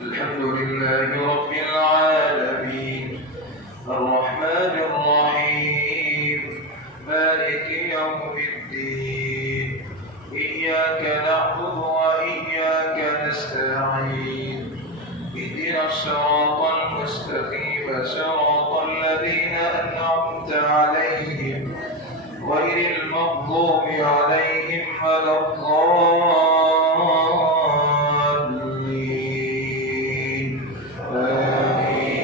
الحمد لله رب العالمين الرحمن الرحيم مالك يوم الدين إياك نعبد وإياك نستعين اهدنا الصراط المستقيم صراط الذين أنعمت عليهم غير المغضوب عليهم ولا الضالين آمين.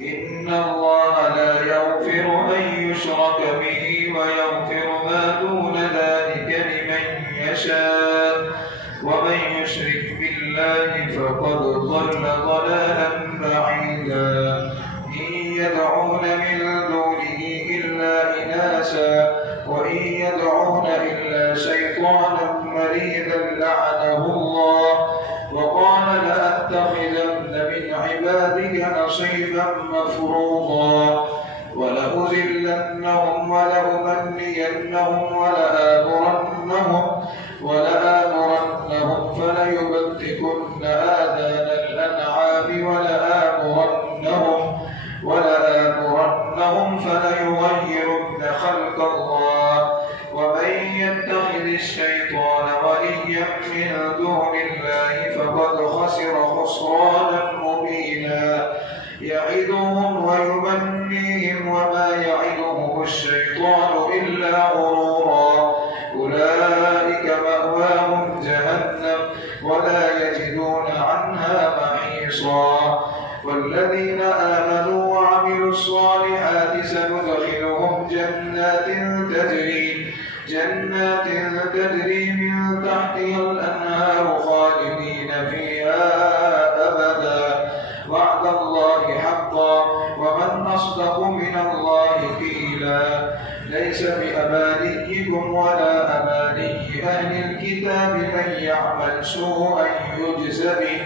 إن الله لا يغفر أن يشرك به ويغفر ما دون ذلك لمن يشاء ومن يشرك بالله فقد ضل ضلالا بعيدا. إن يدعون من دونه إلا إناثا وإن يدعون إلا شيطانا مريدا لعنه الله وقال لأتخذن من عبادك نصيبا مفروضا ولأذلنهم ولأمنينهم ولآمرنهم فليبتكن آذان الأنعام ولآمرنهم فليغيرن خلق الله ومن يتخذ الشيطان وليا من دون الله فقد خسر خسرانا مبينا. يعدهم ويمنيهم وما يعدهم الشيطان إلا غرورا. أولئك مأواهم جهنم ولا يجدون عنها محيصا. والذين آمنوا وعملوا الصالحات سندخلهم جنات تجري من تحتها الأنهار خالدين فيها أبدا وعد الله حقا ومن أصدق من الله قيلا. ليس بأمانيكم ولا أماني أهل الكتاب من يعمل سوءا يجز به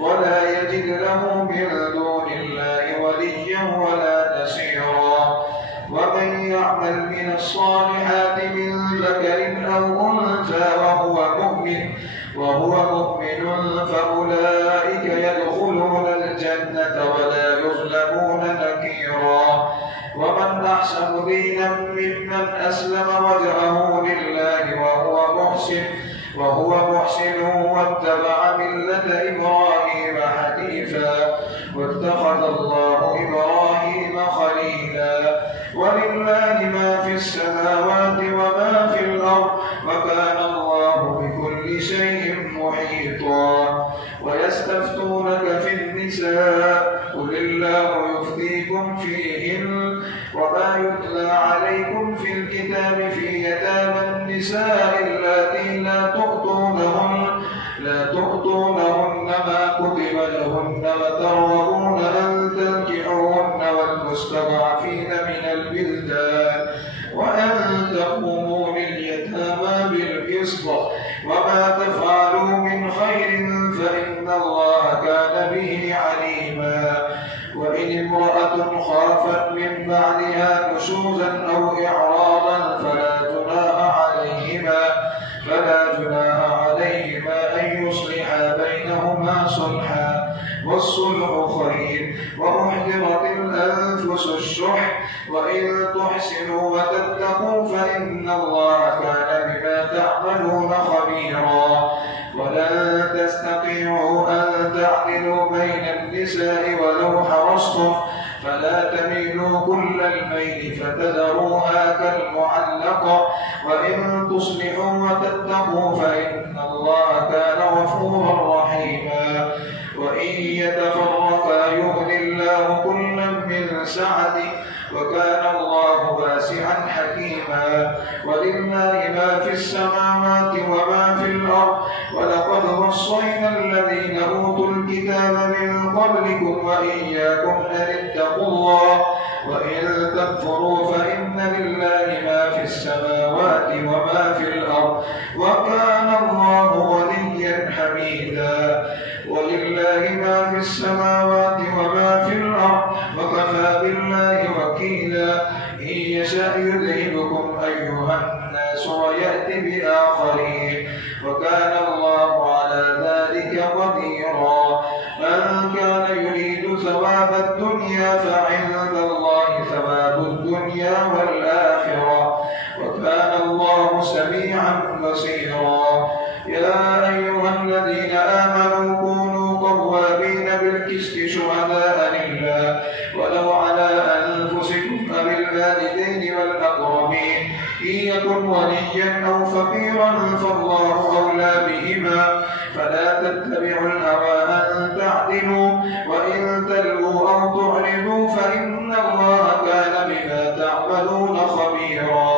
ولا يجد له من دون الله وليا ولا نصيرا. ومن يعمل من الصالحات من ذكر أو أنثى وهو مؤمن فأولئك يدخلون الجنة ولا يظلمون نكيرا. ومن أحسن دينا ممن أسلم وجهه لله وهو محسن واتبع ملة إبراهيم حنيفا واتخذ الله إبراهيم خليلا. ولله ما في السماوات وما في الأرض وكان الله بكل شيء محيطا. ويستفتونك في النساء قل الله يفتيكم فيهن وما يتلى عليكم في الكتاب في يتامى النساء اللاتي لا تؤتونهن ما كتب لهن وترغبون أن تنكحوهن والمستضعفين من البلدان وأن تقوموا لليتامى بالقسط وما تفعلوا من خير فإن الله كان به عليما. وإن امرأة خافت من بعدها نشوزا أو إعراضا فلا جناح عليهما أن يصلحا بينهما صلحا والصلح خير. وأحضرت الأنفس الشح وإن تحسنوا وتتقوا فإن الله كان بما تعملون خبيرا. ولن تستطيعوا أن تعدلوا بين النساء ولو حرصتم فلا تميلوا كل الميل فتذروها كالمعلقة. وإن تصلحوا وتتقوا فإن الله كان غفورا رحيما. وإن يتفرقا يغن الله كلا من سعته وكان الله واسعا حكيما. ولله ما في السماوات وما في الأرض ولقد وصينا الذين أوتوا الكتاب من قبلكم وإياكم أن اتقوا الله وإن تكفروا فإن لله ما في السماوات وما في الأرض وكان الله غنيا حميدا. ولله ما في السماوات وما في الأرض وكفى بالله وكيلا. إن يشاء يذهبكم أيها الناس ويأتي بآخرين وكان الله على ذلك قديرا. من كان يريد ثواب الدنيا فعند الله ثواب الدنيا والآخرة وكان الله سميعا بصيرا. يا أيها الذين آمنوا كونوا قوامين بالقسط شهداء لله ولو على أنفسكم أو الوالدين والأقربين إن يكن وليا أو فقيرا فالله أولى بهما فلا تتبعوا الهوى أن تعدلوا وإن تلووا أو تعرضوا فإن الله كان بما تعملون خبيرا.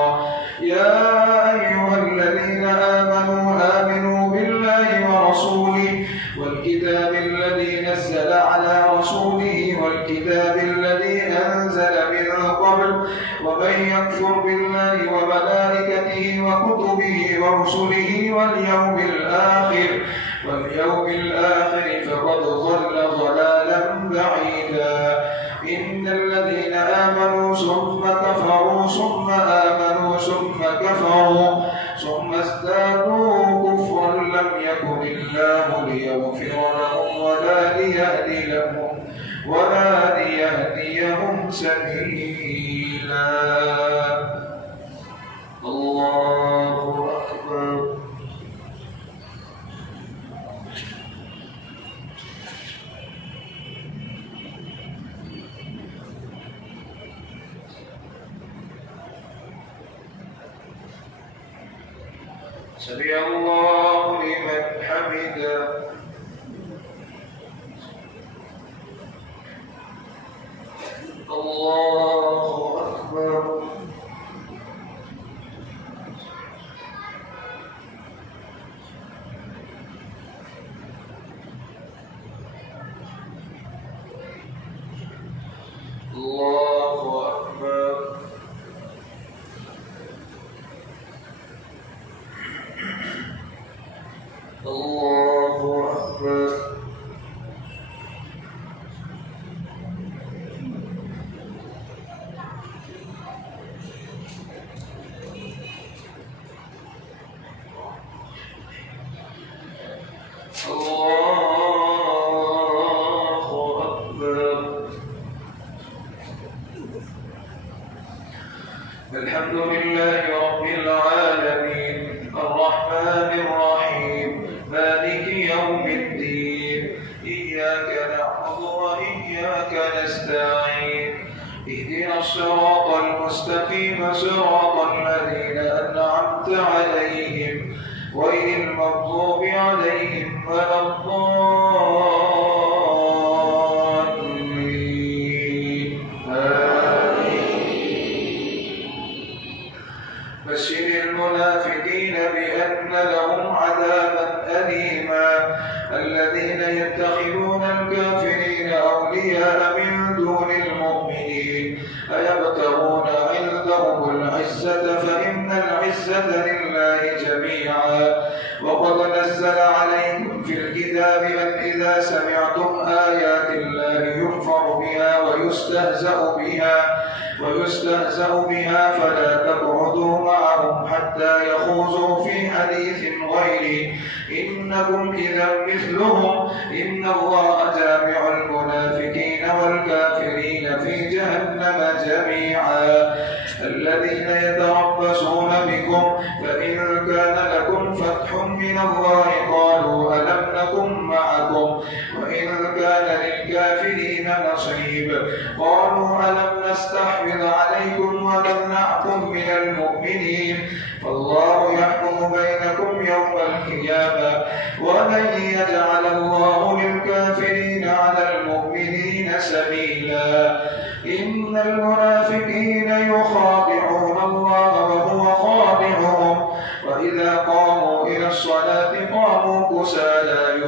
يا أيها الذين آمنوا بالله ورسوله والكتاب الذي نزل على رسوله والكتاب الذي أنزل من قبل ومن يكفر بالله وملائكته وكتبه ورسله واليوم الآخر فقد ضل ضلالا بعيدا. إن الذين آمنوا ثم كفروا ثم آمنوا ثم كفروا ثم ازدادوا كفرا لم يكن الله ليغفر لهم ولا ليهديهم سبيلا. الله أكبر. سمع الله لمن حمده. الله أكبر. الله أكبر. الله أكبر. الحمد لله رب العالمين الرحمن الرحيم مالك يوم الدين إياك نعبد وإياك نستعين اهدنا الصراط المستقيم صراط الذين أنعمت عليهم غير المغضوب عليهم ولا الضالين. بشر المنافقين بأن لهم عذابا أليما الذين يتخذون الكافرين أولياء من دون المؤمنين أيبتغون عندهم العزة فإن العزة لله جميعا. وقد نزل عليكم في الكتاب أن إذا سمعتم آيات الله يكفر بها ويستهزأ بها فلا تقعدوا معهم حتى يخوضوا في حديث غيره إنكم إذا مثلهم إن الله جامع المنافقين والكافرين في جهنم جميعا. الذين يتربصون بكم فإن كان لكم فتح من الله قالوا ألم نكن معكم وإن كان للكافرين نصيب قالوا ألم نستحوذ عليكم ونمنعكم من المؤمنين فالله يحكم بينكم يوم القيامة ولن يجعل الله للكافرين على المؤمنين سبيلا. إن المنافقين يخادعون الله وهو خادعهم وإذا قاموا إلى الصلاة قاموا كسالى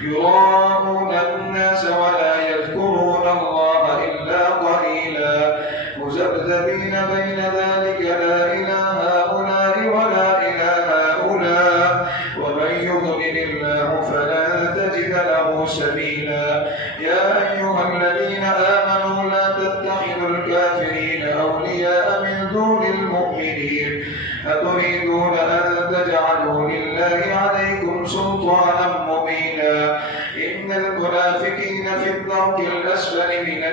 يراءون الناس ولا يذكرون الله إلا قليلا مذبذبين بين ذلك لا إله هؤلاء ولا إله هؤلاء ومن يضلل الله فلن تجد له سبيلا. يا أيها الذين آمنوا لا تتخذوا الكافرين أولياء من دون المؤمنين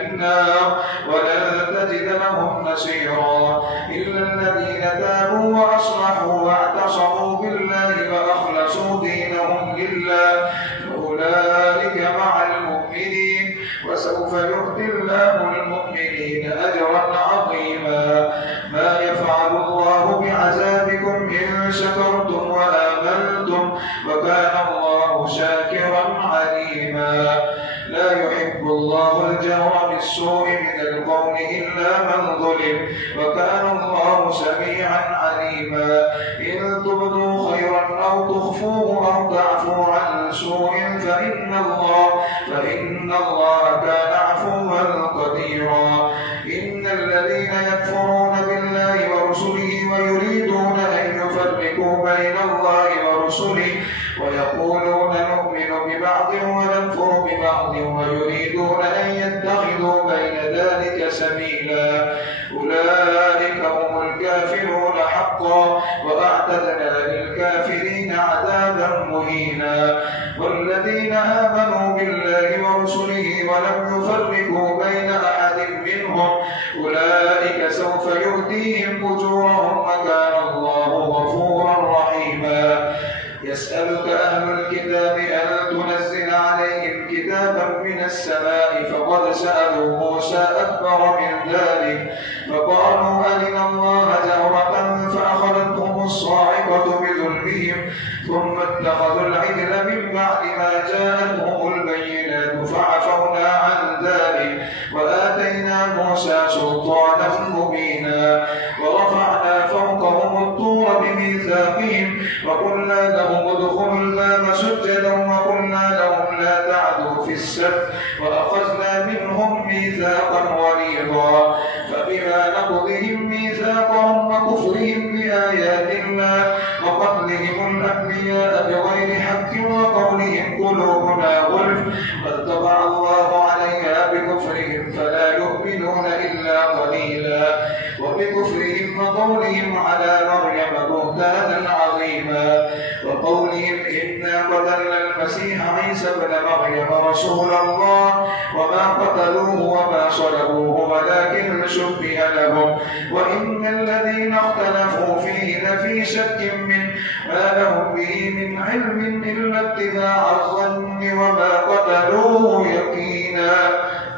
النار ولن تجد لهم نصيرا إلا الذين تابوا وأصلحوا واعتصموا بالله وأخلصوا دينهم لله فأولئك مع المؤمنين وسوف يؤتي الله المؤمنين أجرا عظيما ما يفعل الله بعذابكم إن شكرتم وآمنتم وكان الله شاكرا عليما لا يحب الله الجهر بالسوء من القول إلا من ظلم وكان الله سميعا عليما إن تبدوا خيرا أو تخفوه أو تعفوا عن سوء فإن الله كان عفوا قديرا إن الذين يكفرون بالله ورسله ويريدون أن يفرقوا بين الله ورسله ويقولون نؤمن ببعض ونكفر ببعض ويريدون أن يتخذوا بين ذلك سبيلا أولئك هم الكافرون حقا وأعتدنا للكافرين عذابا مهينا والذين آمنوا بالله ورسله ولم يفرقوا بين أحد منهم أولئك سوف يؤتيهم أجورهم وكان الله غفورا رحيما يسألك أهل الكتاب أن تنزل عليهم كتابا من السماء فقد سألوا موسى أكبر من ذلك فقالوا أرنا الله جهرة فأخذتهم الصاعقة بظلمهم ثم اتخذوا العجل من بعد ما جاءتهم البينات فعفونا عن ذلك وآتينا موسى سلطانا مبينا ورفعنا فوقهم الطور بميثاقهم وقلنا لهم ادخلوا الباب سجدا وقلنا لهم لا تعدوا في السبت وأخذنا منهم ميثاقا غليظا فبما نقضهم ميثاقهم وكفرهم بآيات الله وقتلهم الأنبياء بغير حق وقولهم قلوبنا غلف قد طبع الله عليها بكفرهم فلا يؤمنون إلا قليلا وبكفرهم وقولهم على مريم بهتانا عظيما وقولهم إنا قتلنا المسيح عيسى ابن مريم رسول الله وما قتلوه وما صلبوه ولكن شبه لهم وإن الذين اختلفوا فيه لفي شك منه ما لهم به من علم إلا اتباع الظن وما قتلوه يقينا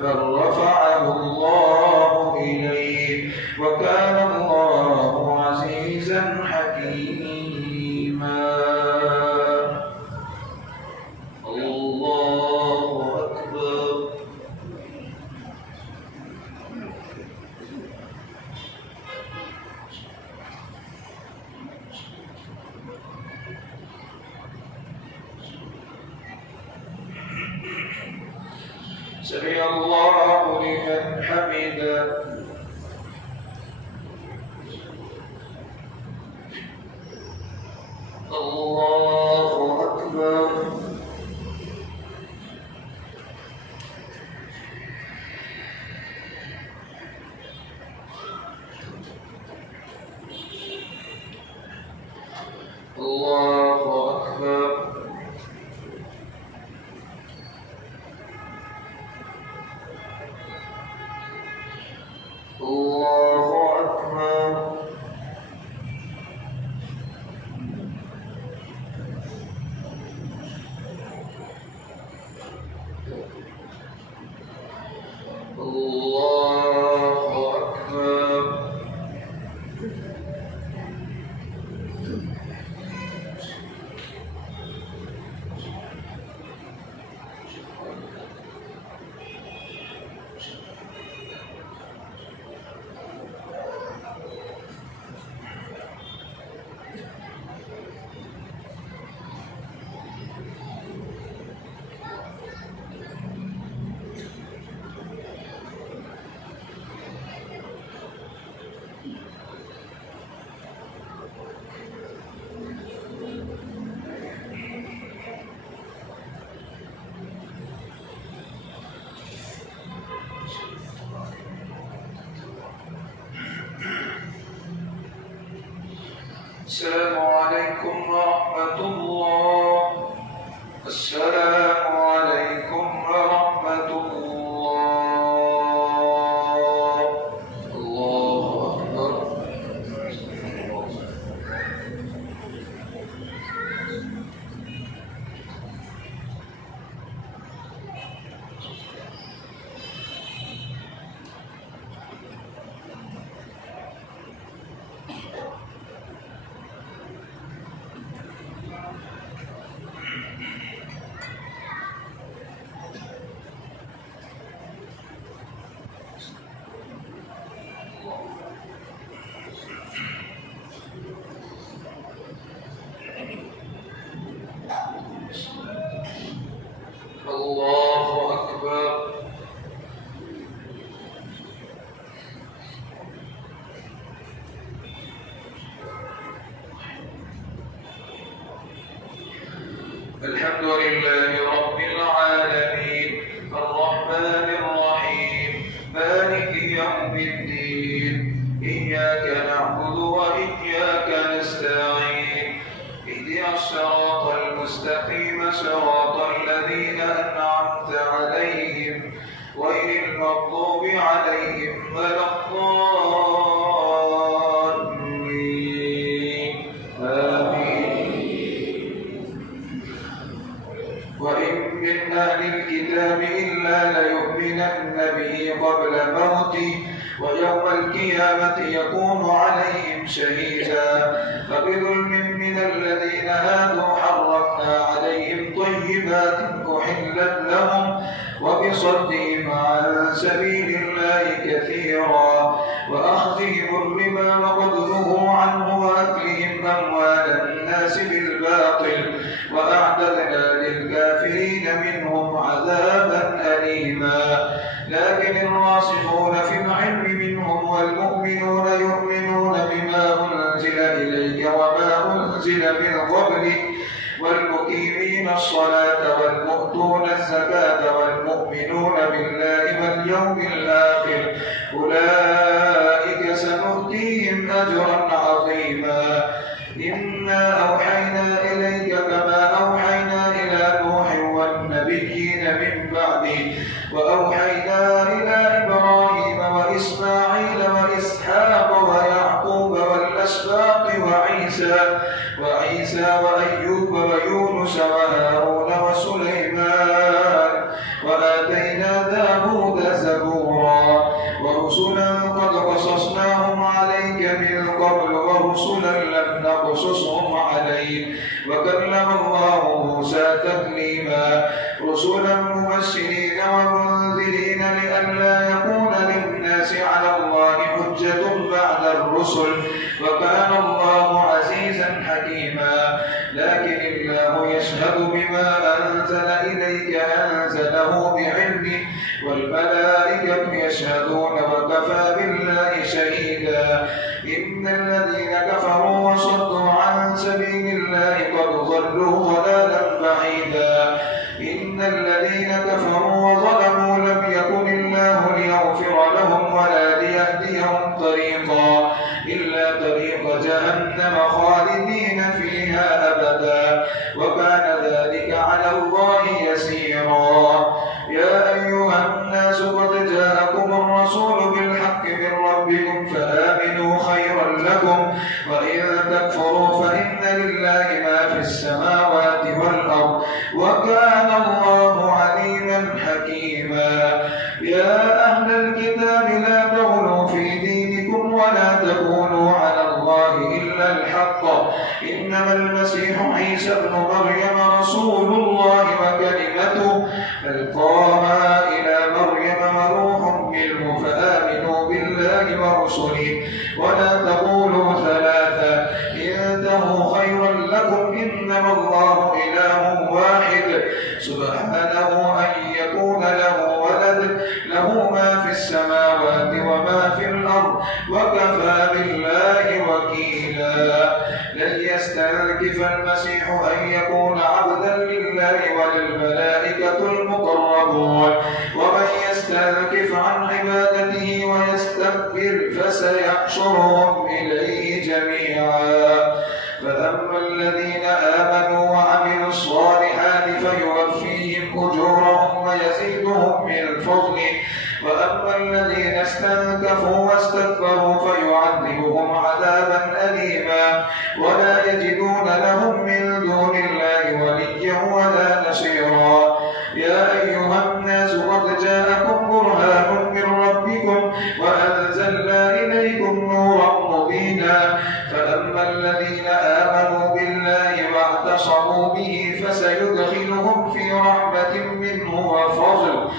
بل رفعه الله إليه وكان الله عزيزا حكيما الله أكبر سمع الله لمن حمده الله أكبر الله أكبر الله أكبر الله أكبر السلام عليكم ورحمة الله. السلام عليكم ورحمة الله. الحمد لله رب العالمين الرحمن الرحيم مالك يوم الدين إياك نعبد وإياك نستعين اهدنا الصراط المستقيم صراط الذين أنعمت عليهم غير المغضوب عليهم ولا الضالين آمين. وإن من أهل الكتاب إلا ليؤمنن به قبل موته ويوم القيامة يكون عليهم شهيدا فبظلم من الذين هادوا حرمنا عليهم طيبات أحلت لهم وبصدهم عن سبيل الله كثيرا وأخذهم الربا وقد نهوا عنه وأكلهم أموال الناس بالباطل وأعتدنا للكافرين منهم عذابا أليما لكن الراسخون في العلم منهم والمؤمنون يؤمنون بما أنزل إليك وما أنزل من قبلك والمقيمين الصلاة والمؤتون الزكاة والمؤمنون بالله واليوم الآخر أولئك سنؤتيهم أجرا عظيما إنا أوحينا إليك كما أوحينا إلى نوح والنبيين من بعده وأوحينا إلى إبراهيم وإسماعيل وإسحاق ويعقوب والأسباط وعيسى وأيوب ويونس وهارون وسليمان وآتينا داود زبورا ورسلا قد قصصناهم عليك من قبل ورسلا لم نقصصهم عليك وكلم الله موسى تكليما رسلا مبشرين ومنذرين لئلا يكون للناس على الله حجة بعد الرسل وكان الله عزيزا حكيما لكن الله يشهد بما أنزل إليك أنزله بعلمه والملائكة يشهدون وكفى بالله شهيدا إن الذين كفروا وصدوا عن سبيل الله قد ضلوا ضلالا بعيدا إن الذين كفروا وظلموا لم يكن الله ليغفر لهم ولا ليهديهم طريقا إلا طريق جهنم خالدين فيها أبدا وكان ذلك على الله يسيرا يا أيها الناس قد جاءكم الرسول بالحق من ربكم فآمنوا خيرا لكم وإن تكفروا فإن لله ما في السماوات والأرض وكان الله عليما حكيما يا أهل الكتاب لا تغلوا في دينكم ولا تقولوا على الله إلا الحق إنما المسيح عيسى ابن مريم رسول الله وكلمته ألقاها إلى مريم وروح منه فآمنوا بالله ورسله ولا تقولوا ثلاثة انتهوا خيرا لكم إنما الله إله واحد سبحانه أن يكون له ولد له ما في السماوات وما في الأرض وكفى بالله وكيلا لن يستنكف المسيح أن يكون عبدا لله وللملائكة المقربون ومن يستنكف عن عبادته ويستكبر فسيحشرهم إليه جميعا فأما الذين آمنوا وعملوا الصالحات فيوفيهم أجورهم ويزيدهم من فضله وأما الذين استنكفوا واستكبروا فيعذبهم عذابا أليما ولا يجدون لهم من دون الله وليا ولا نصيرا يا أيها الناس قد جاءكم برهان من ربكم وأنزلنا إليكم نورا مبينا فأما الذين آمنوا بالله واعتصموا به فسيدخلهم في رحمة منه وفضل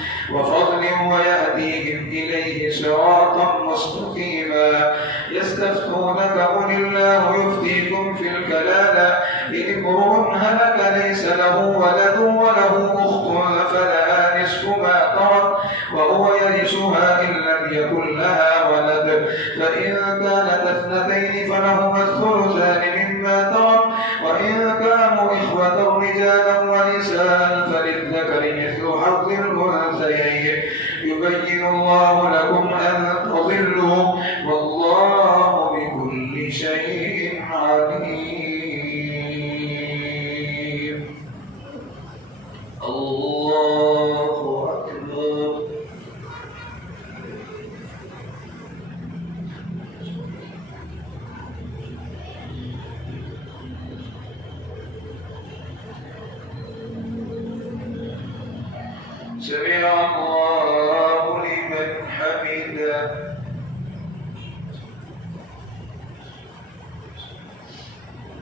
ويهديهم إليه صراطا مستقيما يستفتونك قل الله يفتيكم في الكلالة إن امرؤ هلك ليس له ولد وله أخت فلها نصف ما ترك وهو يرثها إن لم يكن لها ولد فإن كانت اثنتين فلهما الثلثان مما ترك وإن كانوا إخوة رجالا ونساء لكم أن تضلوا والله بكل شيء عليم. الله أكبر. سمع الله لمن حمده.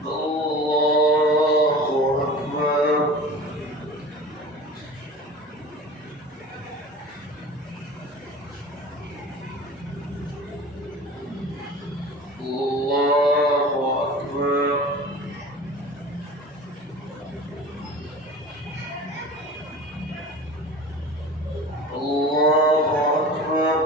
الله أكبر. الله أكبر. الله أكبر.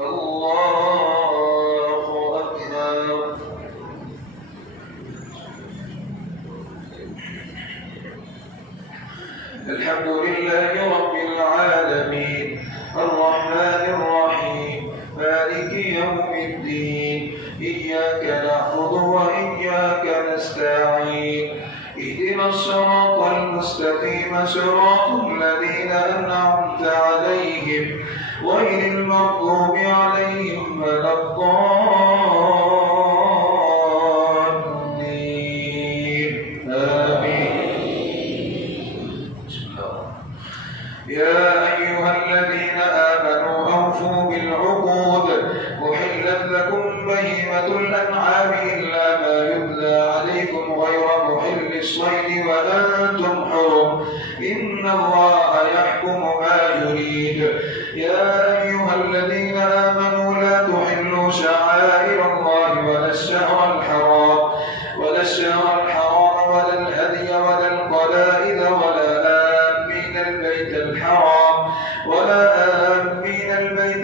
الله أكبر. الحمد لله رب العالمين الرحمن الرحيم مالك يوم الدين إياك نعبد وإياك نستعين اهدنا الصراط المستقيم صراط الذين أنعمت عليهم غير المغضوب عليهم ولا الضالين آمين. بسم الله. يا أيها الذين آمنوا أوفوا بالعقود أحلت لكم بهيمة الأنعام إلا ما يتلى عليكم غير محل الصيد وأنتم حرم إن الله يحكم ما يريد. يا أيها الذين آمنوا لا تحلوا شعائر الله ولا الشهر الحرام ولا الهدي ولا القلائد ولا آمين البيت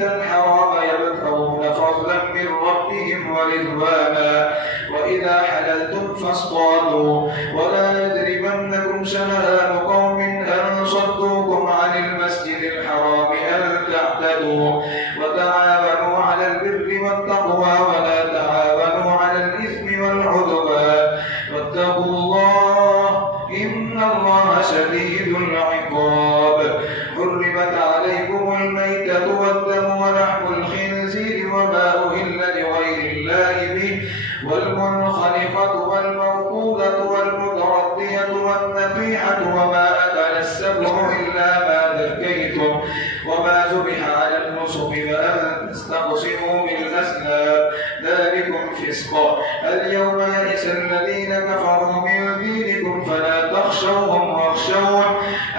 الحرام يبتغون فضلا من ربهم ورضوانا وإذا حللتم فاصطادوا ولا يجرمنكم شنآن قوم أن صدوكم عن المسجد الحرام أن تعتدوا وتعاونوا على البر والتقوى ولا تعاونوا على الإثم والعدوان واتقوا الله إن الله شديد العقاب. حرمت عليكم الميتة والدم ولحم الخنزير وما أهل لغير الله به والمنخنقة والموقوذة والمتردية والنطيحة وما أكل السبع إلا ما ذكيتم وما ذبح على النصب وأن تستقسموا بالأزلام ذلكم فسق. اليوم يئس الذين كفروا من دينكم فلا تخشوهم واخشون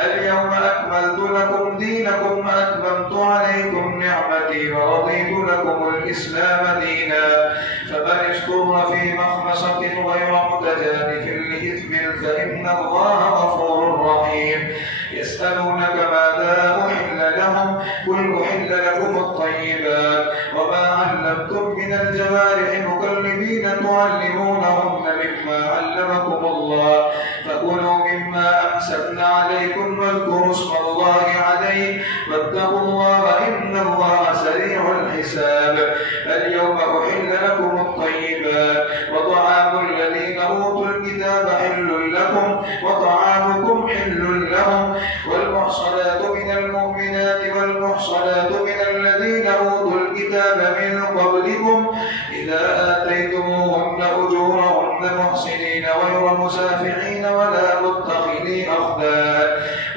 اليوم أكملت لكم دينكم وأتممت عليكم نعمتي ورضيت لكم الإسلام دينا فمن اضطر في مخمصة غير متجانف لإثم فإن الله غفور رحيم. يسألونك ماذا أحل لهم قل أحل لكم الطيبات وما علمتم من الجوارح مكلبين تعلمونهن مما علمكم الله فكلوا مما أمسكنا عليكم واذكروا اسم الله عليه واتقوا الله إن الله سريع الحساب. اليوم أحل لكم الطيبات وطعام الذين أوتوا الكتاب حل لكم وطعامكم حل لهم والمحصنات من المؤمنات والمحصنات من الذين أوتوا الكتاب من قبلكم إذا آتيتموهن أجورهن محصنين غير مسافحين ولا متخذي أخدان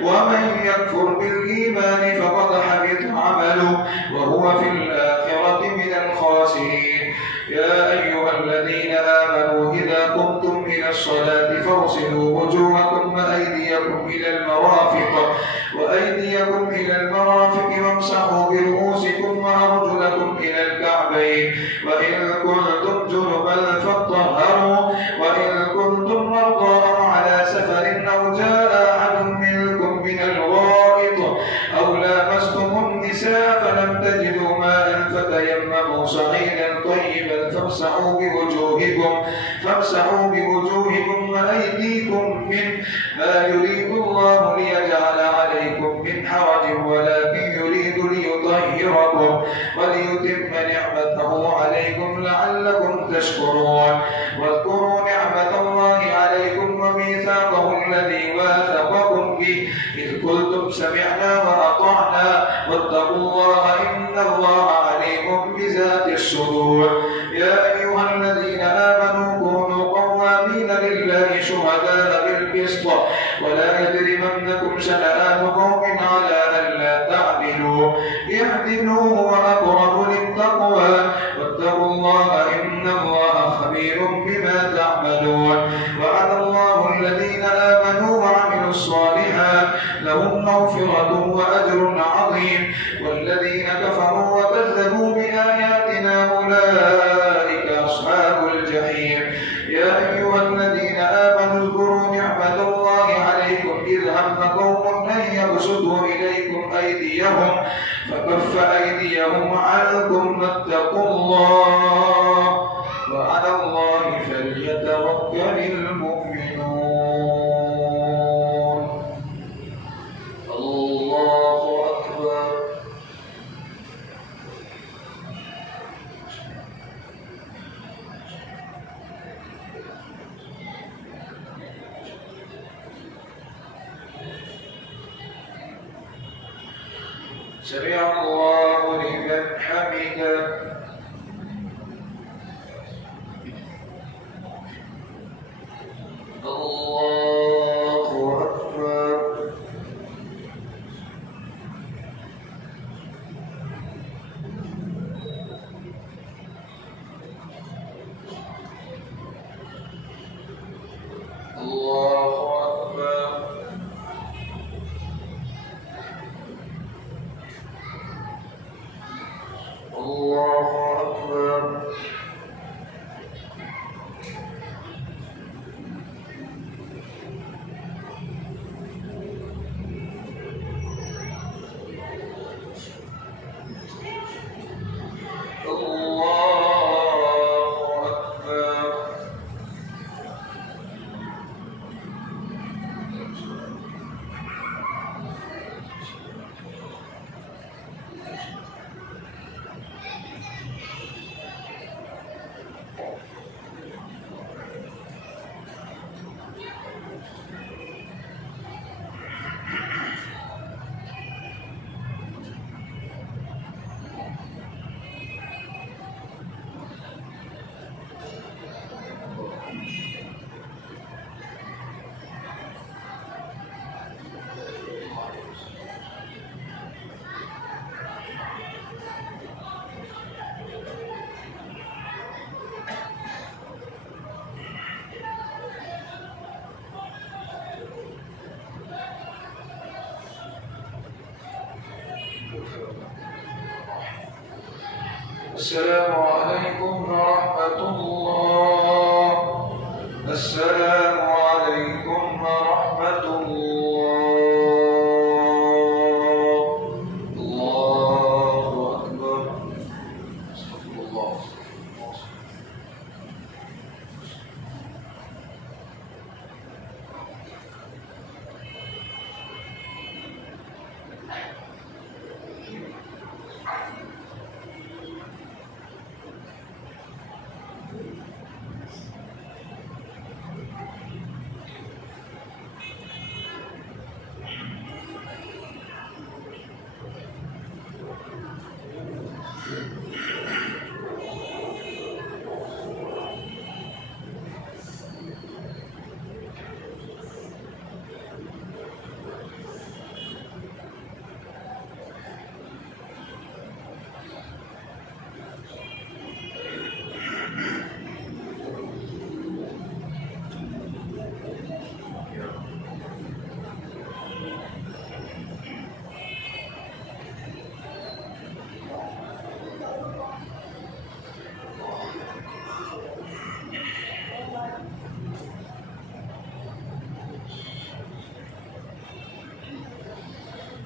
ومن يكفر بالإيمان فقد حبط عمله وهو في الآخرة من الخاسرين. يا أيها الذين آمنوا إذا قمتم إلى الصلاة فاغسلوا وجوهكم وأيديكم إلى المرافق وامسحوا برؤوسكم وأرجلكم إلى الكعبين وإن كنتم جنبا فاطهروا وإن كنتم مرضى أو على سفر أو جاء أحد منكم من الغائط أو لامستم النساء فلم تجدوا ماء فتيمموا صعيدا طيبا فامسحوا بوجوهكم وأيديكم منه ما يريد الله ليجعل عليكم من حرج ولكن يريد ليطهركم وليتم نعمته عليكم لعلكم تشكرون واذكروا نعمة الله عليكم وميثاقه الذي واثقكم به إذ قلتم سمعنا وأطعنا واتقوا الله إن الله عليم بذات الصدور يا أيها الذين آمنوا كونوا قوامين لله شهداء بالقسط ولا يجرمنكم شنآن قوم على ألا تعدلوا اعدلوا هو أقرب للتقوى واتقوا الله إن الله خبير بما تعملون وعد الله الذين آمنوا وعملوا الصالحات لهم مغفرة وأجر عظيم والذين كفروا وكذبوا بآياتنا أولئك أصحاب الجحيم يا أيها الذين آمنوا اذكروا نعمة الله عليكم إذ هم قوم أن يبسطوا إليكم أيديهم فكف أيديهم عنكم واتقوا الله وعلى الله فليتوكل المؤمنون الله أكبر سمع الله لمن حمده الله أكبر الله أكبر الله أكبر السلام عليكم ورحمة الله السلام عليكم ورحمة الله الله أكبر استغفر الله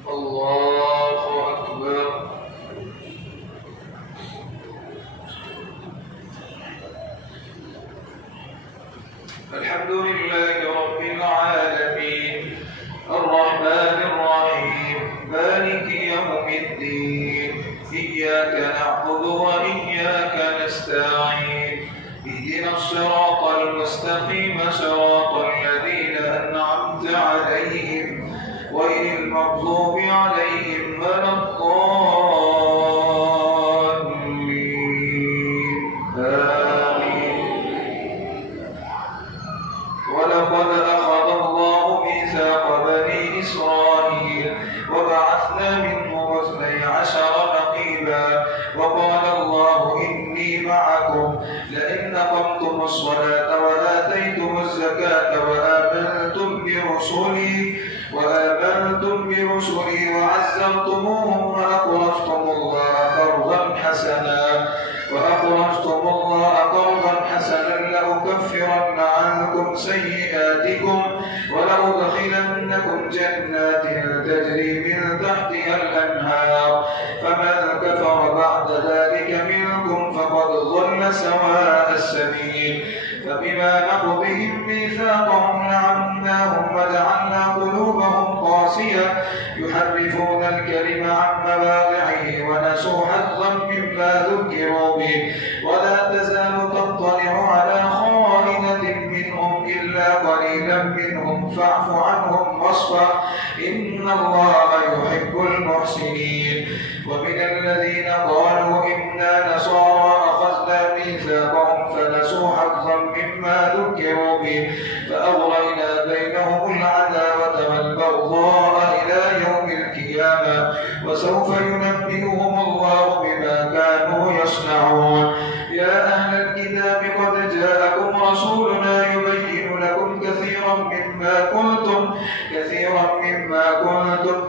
الله أكبر الحمد لله رب العالمين الرحمن الرحيم مالك يوم الدين إياك نعبد وإياك نستعين اهدنا الصراط المستقيم صراط الذين أنعمت عليهم غير المغضوب عليهم ولا الضالين آمين. ولقد أخذ الله ميثاق بني إسرائيل وبعثنا منهم 12 نقيبا وقال الله إني معكم لئن أقمتم الصلاة وآتيتم الزكاة وآمنتم برسلي وعزرتموهم وأقرضتم الله قرضا حسنا لأكفرن عنكم سيئاتكم ولأدخلنكم جنات تجري من تحتها الأنهار فمن كفر بعد ذلك منكم فقد ضل سواء السبيل فبما نقضهم ميثاقهم لعناهم وجعلنا قلوبهم قاسية يحرفون الكلم عن مواضعه ونسوا حظا مما ذكروا به ولا تزال تطلع على خائنة منهم إلا قليلا منهم فاعف عنهم واصفح إن الله يحب المحسنين. ومن الذين قالوا إنا نصارى أخذنا ميثاقهم فنسوا حظا مما ذكروا به فأغرينا بينهم العداوة والبغضاء إلى يوم القيامة وسوف ينبئهم الله بما كانوا يصنعون. يا أهل الكتاب قد جاءكم رسولنا يبين لكم كثيرا مما كنتم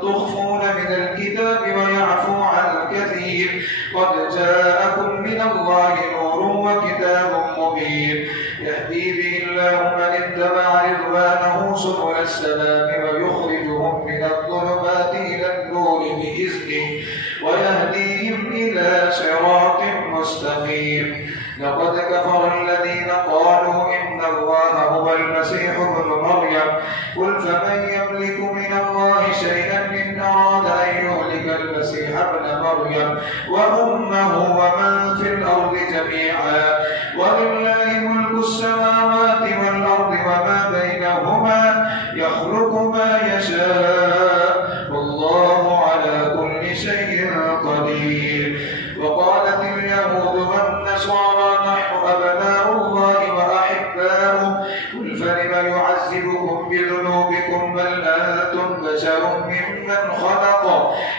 تخفون من الكتاب ويعفو عن كثير قد جاءكم من الله نور وكتاب مبين يهدي به الله من اتبع رضوانه سبل السلام ويخرجهم من الظلمات إلى النور بإذنه ويهديهم إلى صراط مستقيم. لقد كفر الذين قالوا إن الله هو المسيح ابن مريم قل فمن يملك من الله شيئا إن أراد أن يهلك المسيح ابن مريم وأمه ومن في الأرض جميعا ولله ملك السماوات والأرض وما بينهما يخلق ما يشاء والله على كل شيء قدير. وقالت اليهود والنصارى نحن أبناء الله وأحباؤه قل فلم يعذبكم بذنوبكم بل أنتم بشر ممن خلق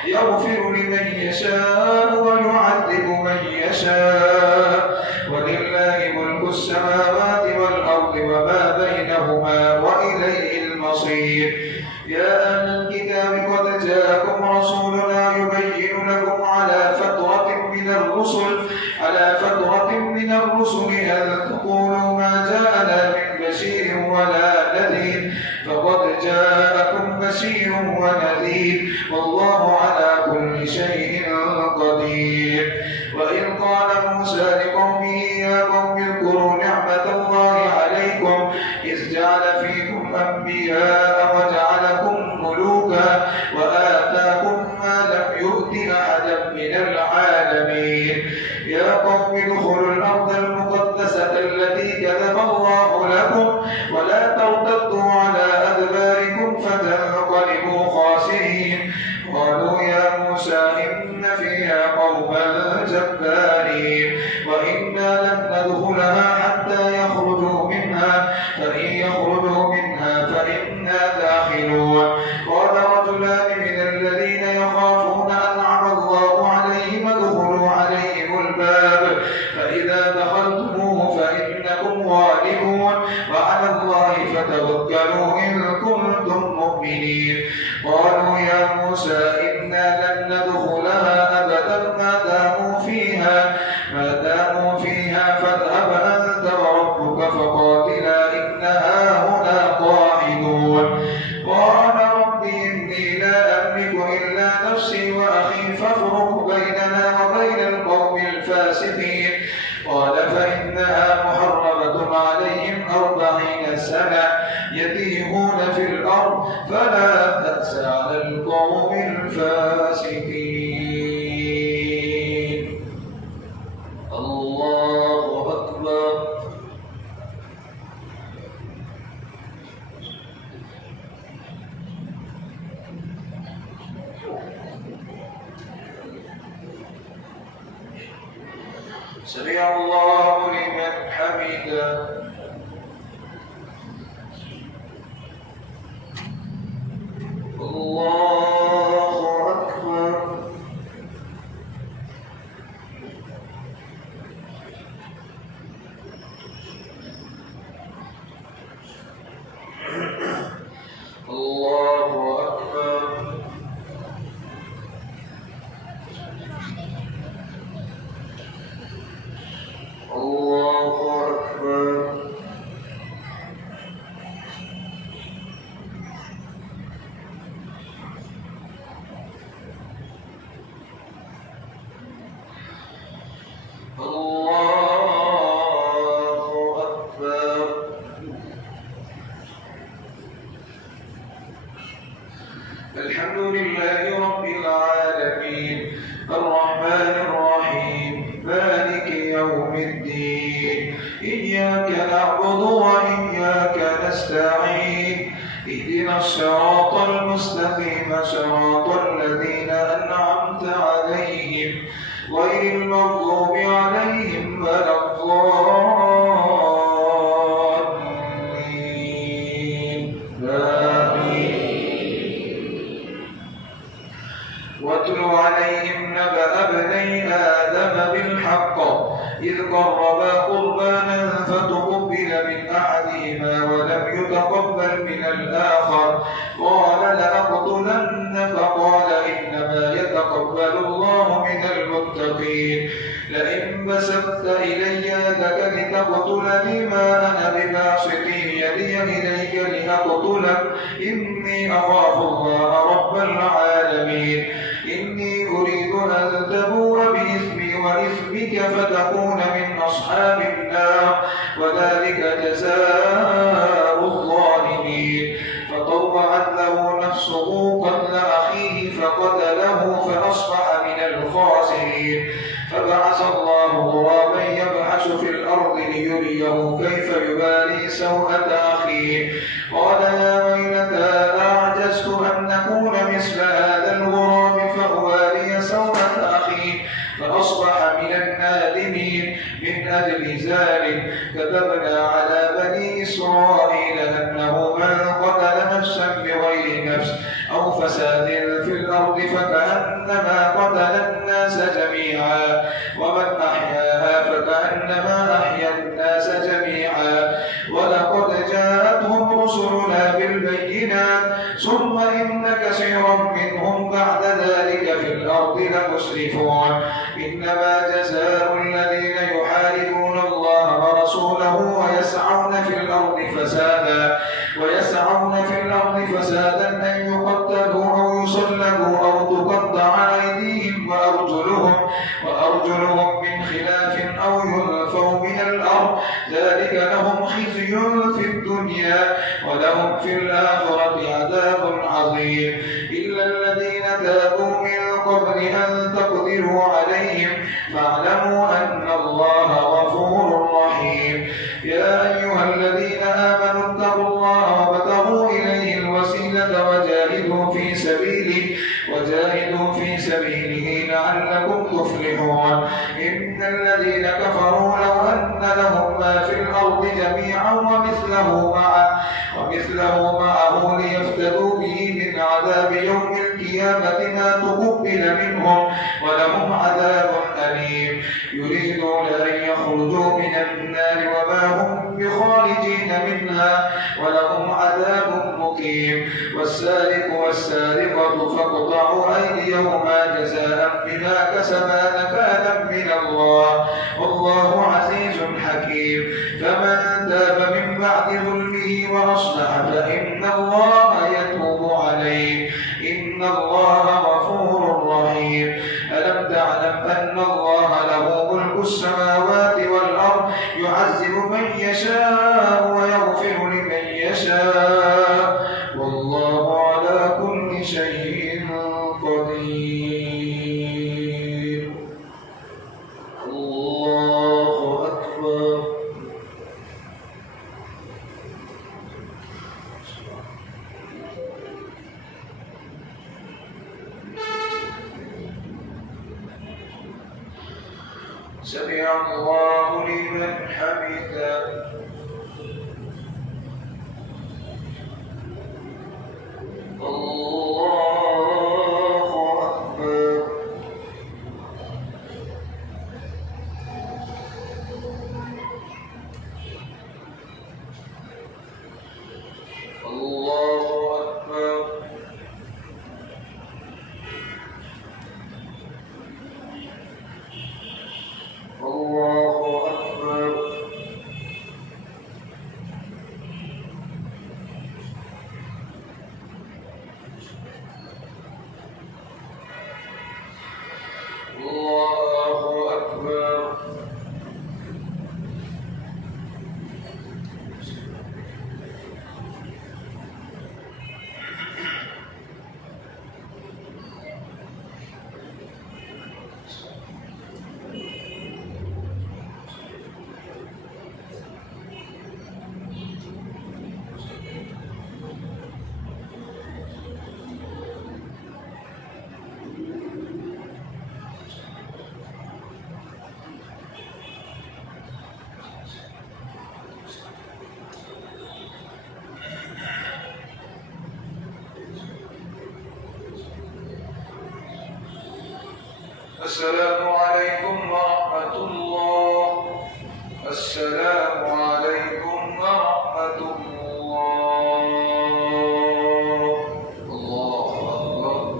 يغفر لمن يشاء ويعذب من يشاء ولله ملك السماوات والأرض وما بينهما وإليه المصير. يا أهل الكتاب قد جاءكم رسولنا يبين لكم على فترة من الرسل أن تقولوا ما جاءنا من بشير ولا نذير فقد جاءكم بشير ونذير والله على كل شيء قدير. وإذ قال موسى لقومه يا قوم اذكروا نعمة الله عليكم إذ جعل فيكم أنبياء وجعلكم ملوكا وآتاكم ما لم يؤت أحدا من العالمين. يا قوم ادخلوا الأرض المقدسة التي كتب الله لكم ولا ترتدوا على أدباركم فتنقلبوا خاسرين. قالوا يا موسى إن فيها قوما جبارين وإنا لن ندخلها حتى يخرجوا منها فإن يخرجوا منها فإنا داخلون. قال رجلان من الذين يخافون أنعم الله عليهم ادخلوا عليهم الباب فإذا دخلتموه فإنكم غالبون وعلى الله فتوكلوا إن كنتم مؤمنين. قالوا يا موسى إنا لن ندخلها أبدا ما داموا فيها فاذهب أنت وربك فقاتلا إنها هنا قاعدون. قال رب إني لا أملك إلا نفسي وأخي فافرق بيننا وبين القوم الفاسقين. قال فإنها محرمة عليهم 40 الحمد لله رب العالمين الرحمن الرحيم مالك يوم الدين إياك نعبد وإياك نستعين اهدنا الصراط المستقيم صراط الذين أنعمت عليهم غير المغضوب عليهم ولا الضالين واتل عليهم نبأ ابني آدم بالحق إذ قربا قربانا فتقبل من أحدهما ولم يتقبل من الآخر قال لأقتلنك قال إنما يتقبل الله من المتقين لئن بسطت إلي يدك لتقتلني ما أنا بباسط يدي إليك لأقتلك إني أخاف الله رب العالمين إني أريد أن تبوء بإثمي وإثمك فتكون من أصحاب النار وذلك جزاء الظالمين فطوعت له نفسه قتل أخيه فقتله فأصبح من الخاسرين فبعث الله غرابا يبحث في الأرض ليريه كيف يباري سوءة أخيه قال يا ويلتى أعجزت أن أكون مثل هذا الغراب فأواري سوءة أخي فأصبح من النادمين من أجل ذلك كتبنا على بني إسرائيل أنه من قتل نفسا بغير نفس أو فساد في الأرض فكأنما قتل الناس جميعا ومن أحياها فكأنما أحيا الناس جميعا ولقد جاءتهم رسلنا بالبينات ثم إن كثيرا منهم بعد ذلك في الأرض لمسرفون إنما جزاء الذين يحاربون الله ورسوله ويسعون في الأرض فسادا أن يقتلوا أو يصلبوا أو تقطع أيديهم وأرجلهم من خلاف أو ينفوا من الأرض ذلك لهم خزي في الدنيا ولهم في الآخرة عذاب عظيم إلا الذين تابوا من قبل أن تقدروا عليهم فاعلموا أن الله غفور رحيم يا أيها الذين آمنوا اتقوا الله وابتغوا إليه الوسيلة وجاهدوا في سبيله لعلكم تفلحون إن الذين كفروا لو أن لهم ما في الأرض جميعا ومثله معه ليفتدوا به من عذاب يوم القيامة ما تقبل منهم ولهم عذاب أليم يريدون أن يخرجوا من النار وما هم بخارجين منها ولهم عذاب مقيم والسارق والسارقة فاقطعوا أيديهما جزاء بما كسبا نكالا من الله والله عزيز حكيم فمن تاب من بعد ظلمه وأصلح فإن الله يتوب عليه إن الله غفور رحيم ألم تعلم أن الله له ملك السماوات والأرض يعذب من يشاء ويغفر لمن يشاء والله على كل شيء قدير الله أكبر سمع الله لمن حمده السلام عليكم ورحمة الله. السلام عليكم ورحمة الله. الله أكبر.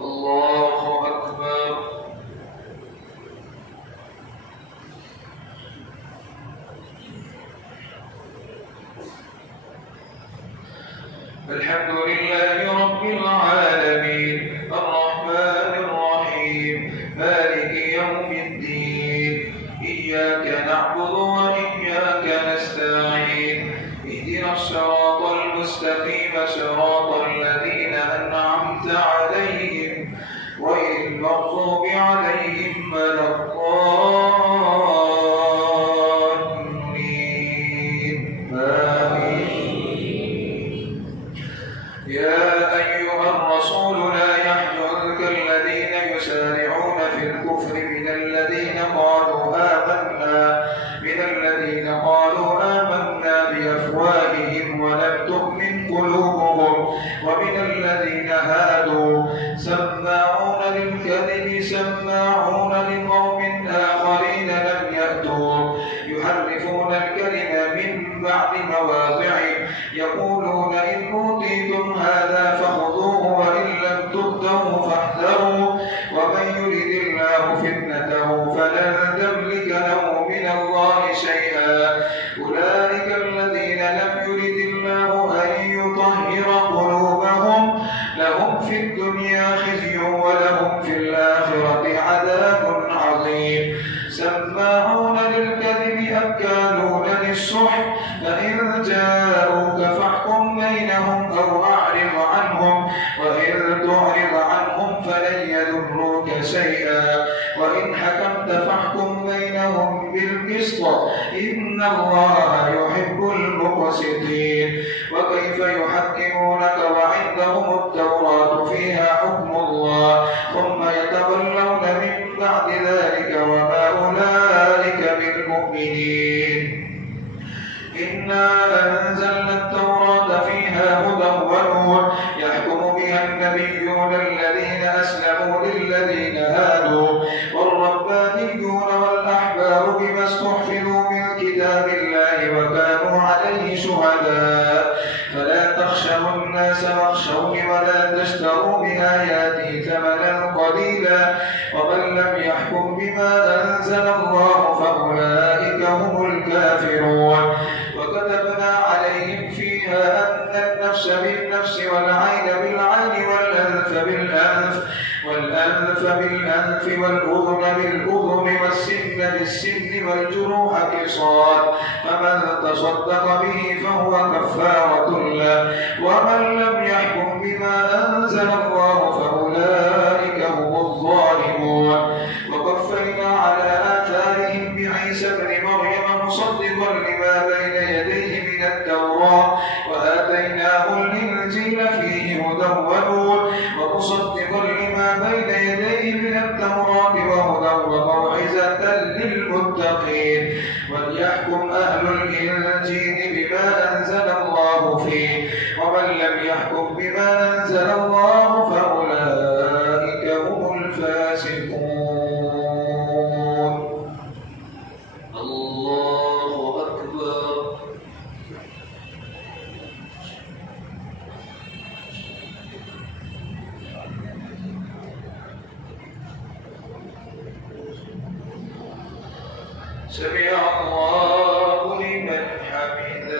الله أكبر. الحمد لله رب العالمين الرحمن الرحيم مالك يوم الدين إياك نعبد وإياك نستعين اهدنا الصراط المستقيم صراط الذين أنعمت عليهم غير المغضوب عليهم ولا الضالين آمين. يا أيها الرسول لا يحزنك الذين يسارعون في الكفر من الذين قالوا آمنا بأفواههم ولم تؤمن قلوبهم ومن الذين هادوا سماعون للكذب سماعون لقوم آخرين لم يأتوا يحرفون الكلم من بعد مواضعه يقولون إن أوتيتم هذا فخذوه وإن لم تؤتوه فاحذروا ومن يرد الله فتنته فلن تملك له من الله شيئا أولئك الذين لم يرد الله أن يطهر قلوبهم لهم في الدنيا خزي ولهم في الآخرة عذاب عظيم سماعون للكذب أكالون للسحت فإن جاءوك فاحكم بينهم أو أعرض عنهم وإن تعرض عنهم فلن يضروك شيئا وإن حكمت فاحكم بينهم بالقسط إن الله يحب المقسطين. وكيف يحكمونك وعندهم التوراة فيها حكم الله ثم يتولون من بعد ذلك وما أولئك بالمؤمنين. إنا أنزلنا التوراة فيها هدى ونور يحكم بها النبيون الذين أسلموا للذين هادوا والربانيون والأحبار بما استحفظوا من كتاب الله وكانوا عليه شهداء فلا تخشوا الناس واخشوني ولا تشتروا بآياتي ثمنا قليلا ومن لم يحكم بما أنزل الله فأولئك هم الكافرون. وكتبنا عليهم فيها أن النفس بالنفس والعين بالعين والأنف بالأنف والأذن بالأذن والسن بالسن والجروح قصاص فمن تصدق به فهو كفارة له ومن لم يحكم بما أنزل الله فأولئك هم الظالمون. وقفينا على آثارهم بعيسى ابن مريم مصدقا لما بين يديه من التوراة وآتيناه الإنجيل فيه هدى ونور ومصدقا لما بين يديه من التوراة وهدى وموعظة للمتقين. وليحكم أهل الإنجيل بما أنزل الله فيه ومن لم يحكم بما أنزل الله فأولئك هم الفاسقون. الله أكبر. سمع الله لمن حمده.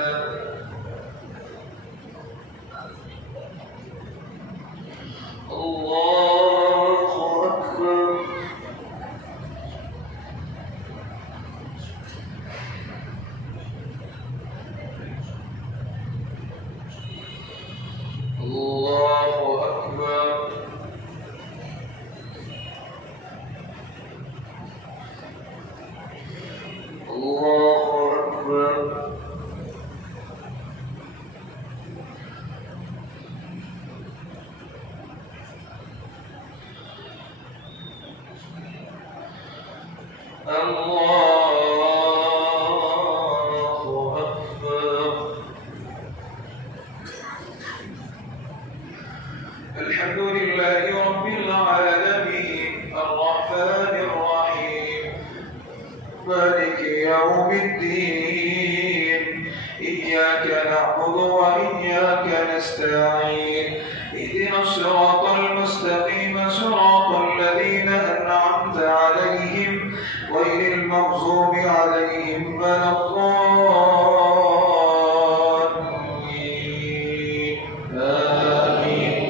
الحمد لله رب العالمين الرحمن الرحيم مالك يوم الدين إياك نعبد وإياك نستعين اهدنا الصراط المستقيم صراط الذين أنعمت عليهم غير المغضوب عليهم ولا الضالين آمين.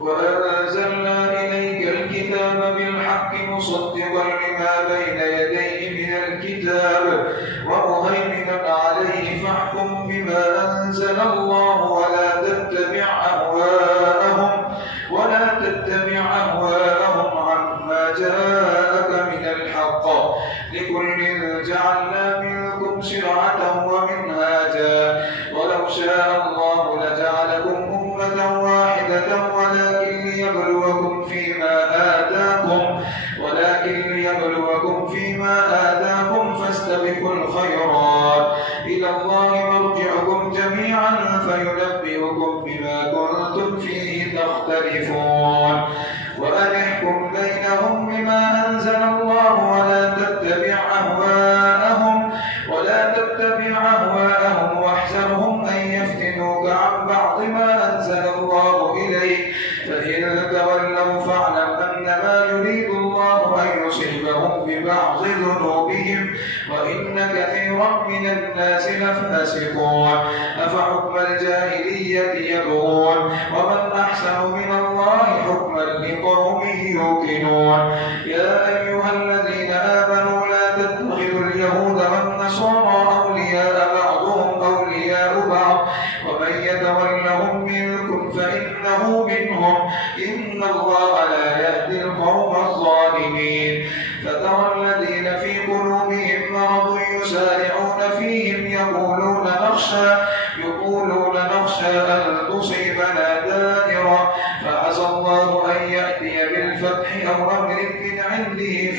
وأنزلنا إليك الكتاب بالحق مصدقا لما بين يديه من الكتاب ومهيمنا عليه فاحكم بما أنزل الله ولا تتبع أهواءهم عما جاءك من الحق لكل جعلنا منكم شرعة ومنهاجا ولو شاء الله لجعلكم أمة واحدة ولكن ليبلوكم فيما آتاكم فاستبقوا الخيرات إلى الله مرجعكم جميعا فينبئكم بما كنتم فيه تختلفون وأن احكم بينهم بما أنزل الله ولا تتبع أهواءهم واحذرهم أن يفتنوك عن بعض ما أنزل الله إليك فإن تولوا فاعلم أنما يريد الله أن يصيبهم ببعض ذنوبهم وإن كثيرا من الناس لفاسقون أفحكم الجاهلية يبغون ومن أحسن من الله حكما لقوم يوقنون يا أيها الذين آمنوا لا تتخذوا اليهود والنصارى أولياء بعضهم أولياء بعض ومن يتولهم منكم فإنه منهم إن الله لا يهدي القوم الظالمين فترى الذين في قلوبهم مرض يسارعون فيهم يقولون نخشى أن تصيبنا دائرة فعسى الله أن يأتي بالفتح أو أمر من عنده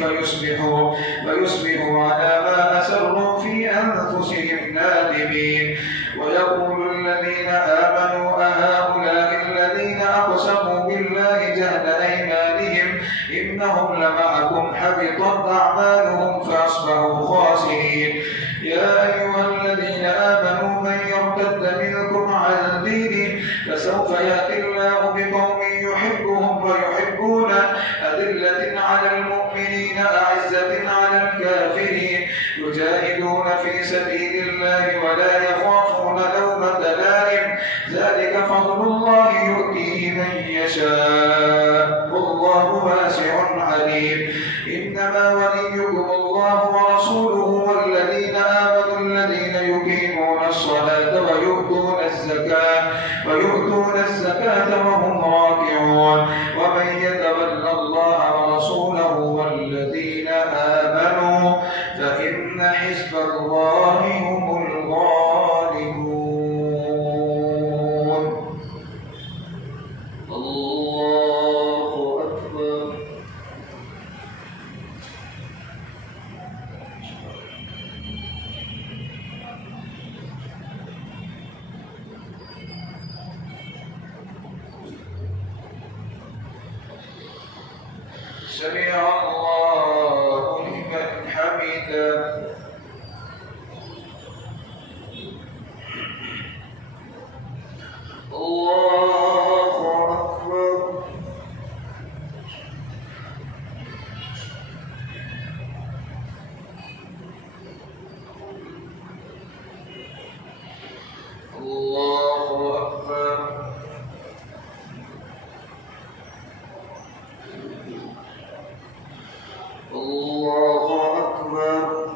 فيصبحوا على ما أسروا في أنفسهم نادمين ويقول الذين آمنوا أهؤلاء الذين أقسموا بالله جهد أيمانهم إنهم لمعكم حبطت أعمالهم فأصبحوا خاسرين يا أيها الذين آمنوا من يرتد منكم عن دينه فسوف يأتي الله بقوم يحبهم ويحبونه أذلة على المؤمنين أعزة على الكافرين يجاهدون في سبيل الله ولا يخافون لومة لائم ذلك فضل الله يؤتيه من يشاء والله واسع عليم إنما وليكم الله ورسوله والذين آمنوا الذين يقيمون الصلاة ويؤتون الزكاة وهم راكعون ومن يتول الله ورسوله والذين آمنوا فإن حزب الله هم الغالبون. الله أكبر. سمع الله لمن حمده. الله أكبر. الله أكبر. الله أكبر.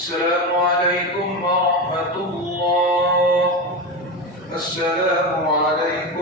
السلام عليكم ورحمة الله. السلام عليكم